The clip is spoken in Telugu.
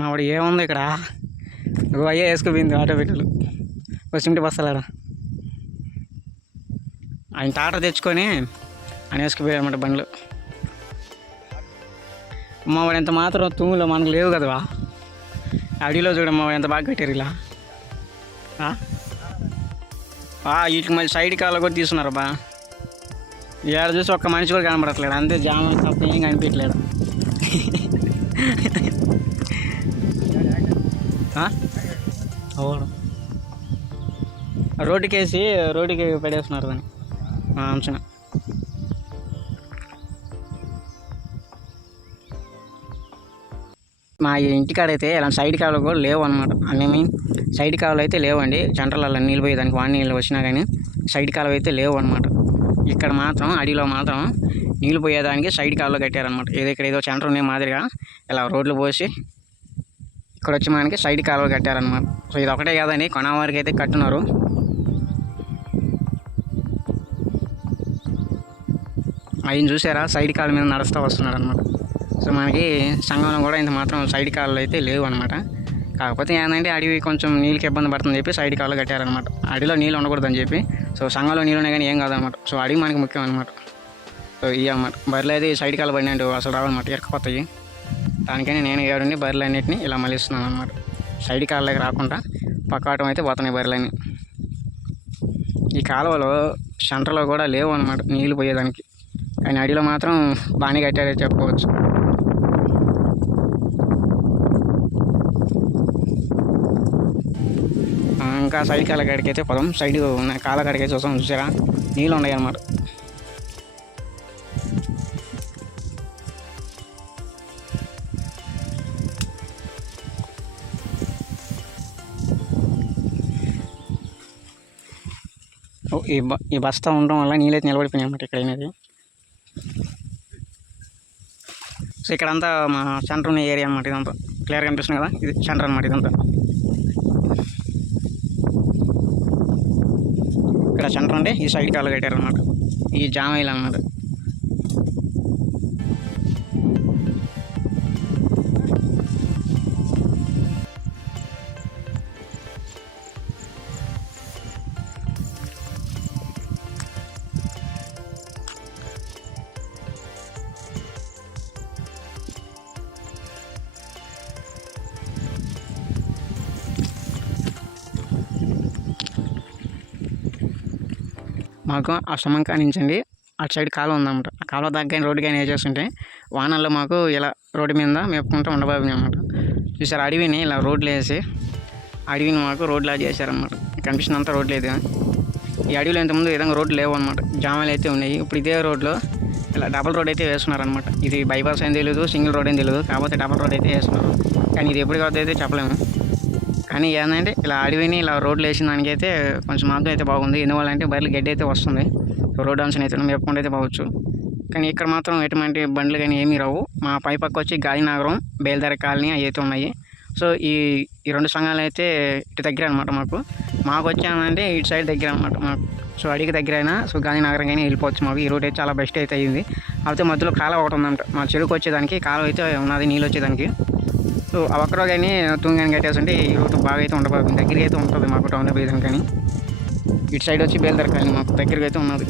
మావాడు ఏముంది ఇక్కడ అయ్యే వేసుకుపోయింది ఆటో పెట్టలు సిమెంట్ బస్తాలాడ ఆయన టాటర్ తెచ్చుకొని ఆయన వేసుకుపోయాడు అనమాట బండ్లు. మావాడు ఎంత మాత్రం తూములో మనకు లేవు కదా. అడవిలో చూడమ్మా ఎంత బాగా కట్టారు ఇలా. వీటికి మళ్ళీ సైడ్ కాళ్ళు కూడా తీసుకున్నారు బా. ఏడ చూసి ఒక్క మనిషి కూడా కనబడట్లేడు, అంతే జామ తప్ప ఏం కనిపించట్లేడు. రోడ్డుకేసి రోడ్డుకి పడేస్తున్నారు దాన్ని అంచన. మా ఇంటికాడైతే ఇలాంటి సైడ్ కాలువలు కూడా లేవు అనమాట. అన్నీ సైడ్ కాలువలు అయితే లేవండి. సెంటర్లలో నీళ్ళు పోయేదానికి వాన నీళ్ళు వచ్చినా కానీ సైడ్ కాలువ అయితే లేవు అనమాట. ఇక్కడ మాత్రం అడవిలో మాత్రం నీళ్ళు పోయేదానికి సైడ్ కాలువలు కట్టారనమాట. ఇక్కడ ఏదో సెంటర్ ఉండే మాదిరిగా ఇలా రోడ్లు పోసి ఇక్కడ వచ్చి మనకి సైడ్ కాలువలు కట్టారనమాట. సో ఇది ఒకటే కాదండి, కొన వరకు అయితే కట్టున్నారు. ఆయన చూసారా సైడ్ కాలువ మీద నడుస్తూ వస్తున్నాడు అనమాట. సో మనకి సంఘంలో కూడా ఇంత మాత్రం సైడ్ కాలువలు అయితే లేవు అనమాట. కాకపోతే ఏంటంటే అడవి కొంచెం నీళ్ళకి ఇబ్బంది పడుతుందని చెప్పి సైడ్ కాలువలు కట్టారనమాట. అడవిలో నీళ్ళు ఉండకూడదని చెప్పి. సో సంఘంలో నీళ్ళు ఉన్నాయి కానీ ఏం కాదనమాట. సో అడవి మనకి ముఖ్యం అనమాట. సో ఇవి అన్నమాట. బర్రెలు అయితే సైడ్ కాలువ పడినట్టు అసలు రావన్నమాట, ఇరకపోతాయి. దానికని నేను ఏడుండి బర్రెలు అన్నింటినీ ఇలా మలిస్తున్నాను అనమాట. సైడ్ కాలువలోకి రాకుండా పక్కాటం అయితే పోతున్నాయి బర్రెలన్నీ. ఈ కాలువలో సెంటర్లో కూడా లేవు అనమాట నీళ్ళు పోయేదానికి, కానీ అడవిలో మాత్రం బాగానే కట్టారే చెప్పుకోవచ్చు. ఇంకా సైడ్ కాళ్ళ కాడికి అయితే పోదాం. సైడ్ ఉన్న కాళ్ళ కాడికి అయితే చూసాం, చూసారా నీళ్ళు ఉన్నాయి అన్నమాట. ఈ బస్తా ఉండడం వల్ల నీళ్ళైతే నిలబడిపోయినాయి అన్నమాట ఇక్కడ అనేది. సో ఇక్కడంతా మా సెంటర్ ఉన్న ఏరియా అనమాట. ఇదంతా క్లియర్గా కనిపిస్తుంది కదా, ఇది సెంటర్ అనమాట. ఇదంతా ఇక్కడ సెంటర్ అంటే ఈ సైడ్ కాళ్ళు కట్టారు అనమాట. ఈ జామాయిలు అనమాట. మాకు ఆ సమంకా నుంచండి అటు సైడ్ కాలువ ఉందన్నమాట. ఆ కాలువ దగ్గర రోడ్డు కానీ వేసేస్తుంటే వానల్లో మాకు ఇలా రోడ్డు మీద మేపుకుంటూ ఉండబోయి అనమాట. చూసారు అడవిని ఇలా రోడ్లు వేసి అడవిని మాకు రోడ్లా చేశారనమాట. కనిపిస్తుంది అంతా రోడ్లు అయితే. ఈ అడవిలో ఇంతకుముందు విధంగా రోడ్లు లేవు అనమాట, జామాలు అయితే ఉన్నాయి. ఇప్పుడు ఇదే రోడ్లో ఇలా డబుల్ రోడ్ అయితే వేస్తున్నారనమాట. ఇది బైపాస్ అని తెలియదు, సింగిల్ రోడ్ అని తెలియదు, కాకపోతే డబుల్ రోడ్ అయితే వేస్తున్నారు. కానీ ఇది ఎప్పుడు కాకపోతే అయితే చెప్పలేము. కానీ ఏంటంటే ఇలా అడవిని ఇలా రోడ్లు వేసిన దానికైతే కొంచెం మార్గం అయితే బాగుంది. ఎందువల్లంటే బయలు గడ్డి అయితే వస్తుంది. సో రోడ్ అంశం అయితే మేపుకుంటూ అయితే పోవచ్చు. కానీ ఇక్కడ మాత్రం ఎటువంటి బండ్లు కానీ ఏమీ రావు. మా పై పక్క వచ్చి గాలినగరం, బేల్దార కాలనీ అవి అయితే ఉన్నాయి. సో ఈ రెండు సంఘాలు అయితే ఇటు దగ్గర అనమాట. మాకు వచ్చామంటే ఇటు సైడ్ దగ్గర అనమాట మాకు. సో అడిగి దగ్గర అయినా సో గాలినగరం కానీ వెళ్ళిపోవచ్చు మాకు. ఈ రోడ్ అయితే చాలా బెస్ట్ అయితే అయింది. అయితే మధ్యలో కాలువ ఒకటి ఉందంట, మా చెరుకు వచ్చేదానికి కాలువ అయితే ఉన్నది నీళ్ళు వచ్చేదానికి. సో ఆ ఒక్కరో కానీ తుంగాని కట్టేస్తుంటే ఈ రూట్ బాగా అయితే ఉండబోతుంది. దగ్గరికి అయితే ఉంటుంది మాకు టౌన్ పోయేదానికి. కానీ ఇటు సైడ్ వచ్చి బేల్దార కాలనీ మాకు దగ్గరికి అయితే ఉన్నది.